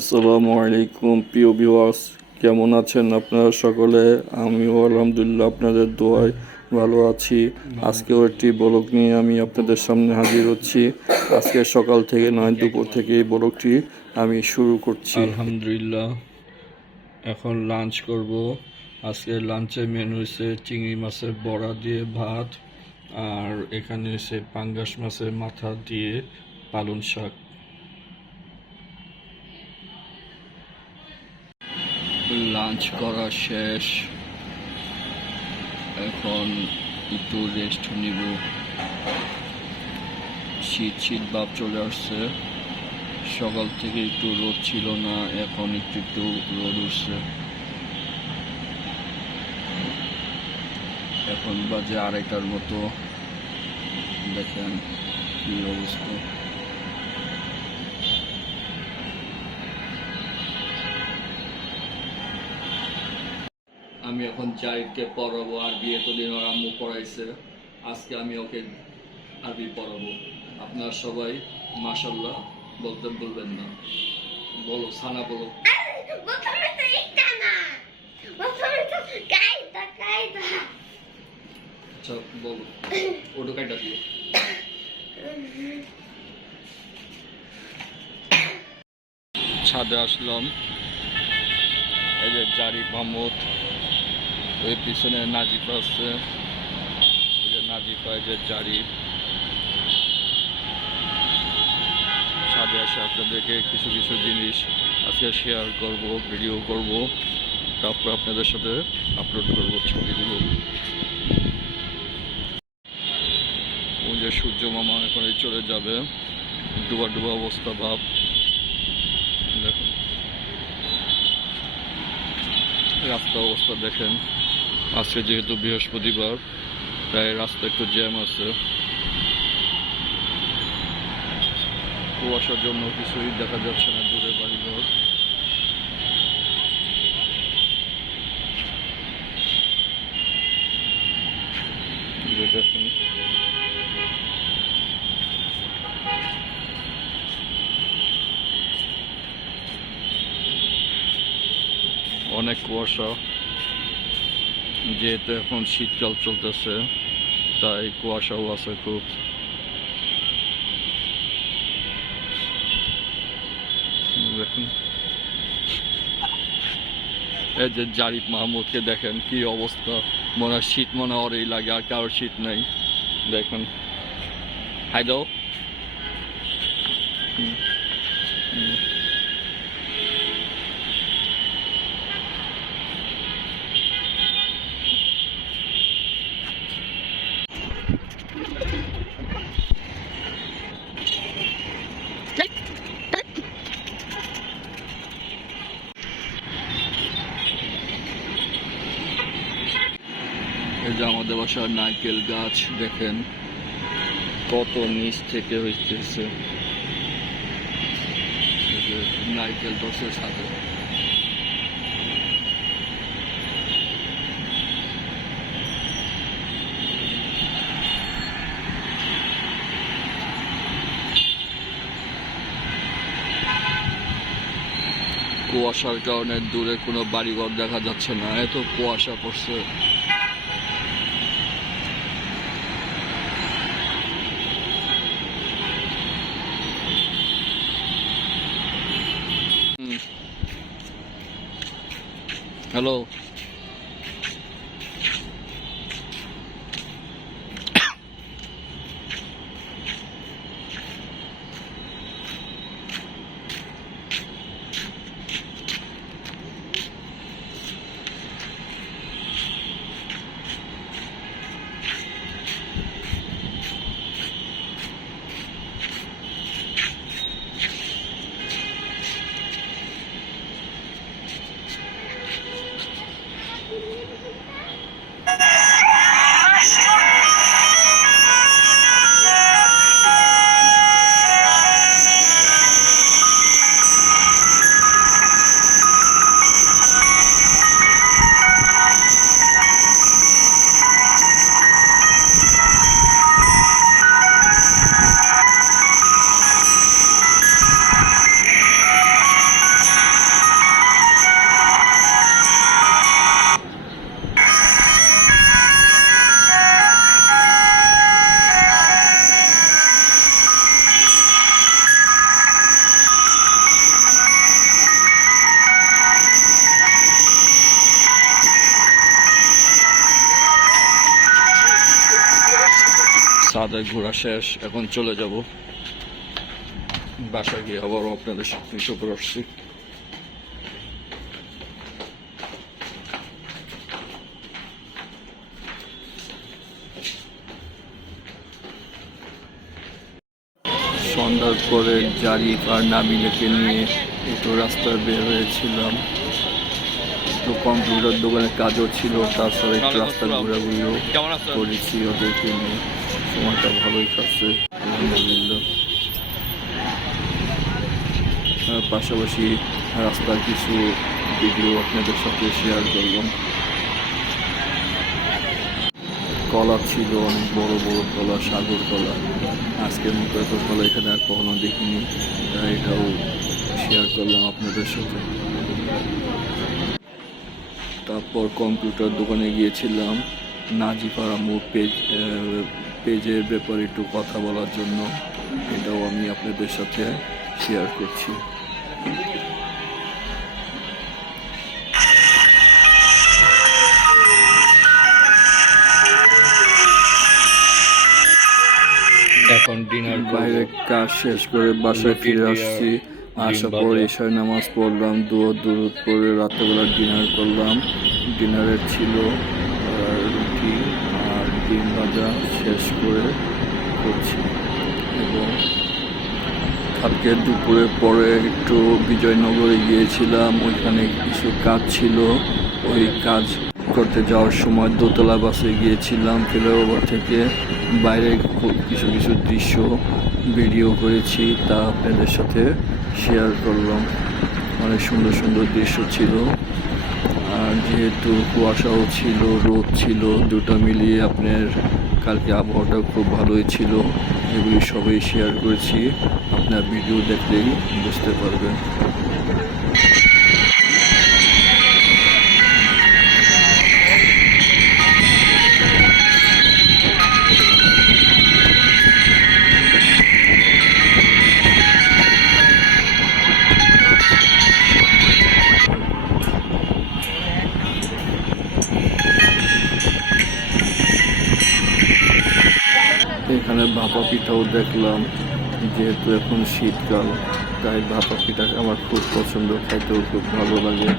আসসালামু আলাইকুম, প্রিয় ভিউয়ার্স কেমন আছেন আপনারা সকলে? আমিও আলহামদুলিল্লাহ আপনাদের দোয়ায় ভালো আছি। আজকেও একটি ব্লগ নিয়ে আমি আপনাদের সামনে হাজির হচ্ছি। আজকে সকাল থেকে নয়, দুপুর থেকে এই ব্লগটি আমি শুরু করছি। আলহামদুলিল্লাহ। এখন লাঞ্চ করব। আজকে লাঞ্চের মেনু হচ্ছে চিংড়ি মাছের বড়া দিয়ে ভাত, আর এখানে হচ্ছে পাঙ্গাস মাছের মাথা দিয়ে পালন শাক। লাঞ্চ করা শেষ। এখন একটু রেস্ট নিব। শীত শীত ভাব চলে আসছে। সকাল থেকে একটু রোদ ছিল না, এখন একটু একটু রোদ উঠছে। এখন বাজে আড়াইটার মতো। দেখেন কি অবস্থা। এখন জাহিদকে পড়াবো আরবি এতদিন ওর আম্মু পড়াইছে। আজকে আমি ওকে আরবি পড়াবো আপনারা সবাই মাশাল্লাহ বলতে বলবেন না। বলো, সানা বলো। আচ্ছা ওটা ছাদে আসলাম। এই যে জারি মাহমুদ ওই পিছনে নাজিফা আছে। এই যে নাজিফা যে জারি। ছাদে আসে আপনাদেরকে কিছু কিছু জিনিস আজকে শেয়ার করব ভিডিও করব। তারপর আপনাদের সাথে আপলোড করব ছবিগুলো। ওই যে সূর্য মামা এখন চলে যাবে। ডুবা ডুবা অবস্থা, ভাব। দেখুন। রাস্তা অবস্থা দেখেন। আজকে যেহেতু বৃহস্পতিবার, তাই রাস্তা একটু জ্যাম আছে। কুয়াশার জন্য কিছুই দেখা যাচ্ছে না দূরে বাড়িঘর। অনেক কুয়াশা। যেহেতু এখন শীতকাল চলতেছে তাই কুয়াশাও আছে খুব। দেখুন। এই যে জারিফ মাহমুদকে দেখেন কি অবস্থা। মনে হয় শীত মনে ওরই লাগে আর কারোর শীত নেই। দেখুন। হুম, হুম। এই যে আমাদের বাসার নারকেল গাছ, দেখেন কত নিচ থেকে হইতেছে। নারকেল গাছের সাথে। কুয়াশার কারণে দূরে কোনো বাড়িঘর দেখা যাচ্ছে না, এত কুয়াশা পড়ছে। হ্যালো ছাদে ঘোরা শেষ এখন চলে যাব। বাসায় গিয়ে আবারও আপনাদের সাথে চোপে আসছি সন্ধ্যার পরে জারিফ আর নাবিলাকে নিয়ে একটু রাস্তায় বের হয়েছিলাম। একটু কম্পিউটার দোকানে কাজও ছিল তারপরে একটু রাস্তা ঘোরাঘুরিও করেছি ওদেরকে নিয়ে। সময়টা ভালোই কাটছে, আলহামদুলিল্লাহ। পাশাপাশি রাস্তার কিছু ভিডিও আপনাদের সাথে শেয়ার করলাম। কলা ছিল অনেক বড় বড় কলা, সাগর কলা। আজকের মতো এত কলা এখানে আর কখনো দেখিনি এটাও শেয়ার করলাম আপনাদের সাথে। তারপর কম্পিউটার দোকানে গিয়েছিলাম, নাজিফার আম্মু পেজ পেজের ব্যাপারে একটু কথা বলার জন্য এটাও আমি আপনাদের সাথে শেয়ার করছি। এখন ডিনার বাইরে কাজ শেষ করে বাসায় ফিরে আসছি। আসার পর এশায় নামাজ পড়লাম দুয়ো দূরত পরে রাত্রেবেলা ডিনার করলাম। ডিনারে ছিল ডিম ভাজা শেষ করে করছি। এবং কালকে দুপুরে পরে একটু বিজয়নগরে গিয়েছিলাম, ওইখানে কিছু কাজ ছিল। ওই কাজ করতে যাওয়ার সময় দোতলা বাসে গিয়েছিলাম ফ্লাইওভার থেকে। বাইরে কিছু কিছু দৃশ্য, ভিডিও করেছি, তা আপনাদের সাথে শেয়ার করলাম। অনেক সুন্দর সুন্দর দৃশ্য ছিল। যেহেতু কুয়াশাও ছিল, রোদ ছিল, দুটো মিলিয়ে আপনার কালকে আবহাওয়াটা খুব ভালোই ছিল। এগুলি সবাই শেয়ার করেছি। আপনার ভিডিও দেখলেই বুঝতে পারবেন। দেখলাম, যেহেতু এখন শীতকাল, তাই ভাপা পিঠা আমার খুব পছন্দ, খাইতেও খুব ভালো লাগে।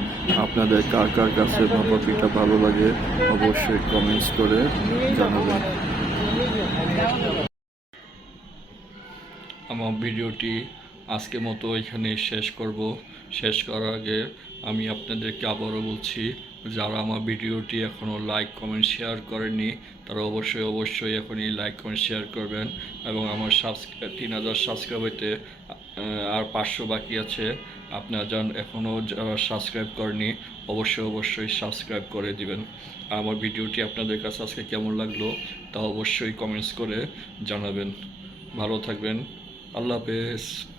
আপনাদের কার কার কাছে ভাপা পিঠা ভালো লাগে, অবশ্যই কমেন্টস করে জানাবেন। আমার ভিডিওটি আজকের মতো এখানে শেষ করব। শেষ করার আগে আমি আপনাদেরকে আবারও বলছি যারা আমার ভিডিওটি এখনও লাইক, কমেন্ট, শেয়ার করেননি, তারা অবশ্যই অবশ্যই এখনই লাইক, কমেন্ট, শেয়ার করবেন এবং আমার সাবস্ক্রাইব তিন হাজার সাবস্ক্রাইব হইতে আর পাঁচশো বাকি আছে। আপনারা যান, এখনও যারা সাবস্ক্রাইব করেনি অবশ্যই অবশ্যই সাবস্ক্রাইব করে দিবেন। আমার ভিডিওটি আপনাদের কাছে আজকে কেমন লাগল, তা অবশ্যই কমেন্টস করে জানাবেন। ভালো থাকবেন, আল্লাহ হাফেজ।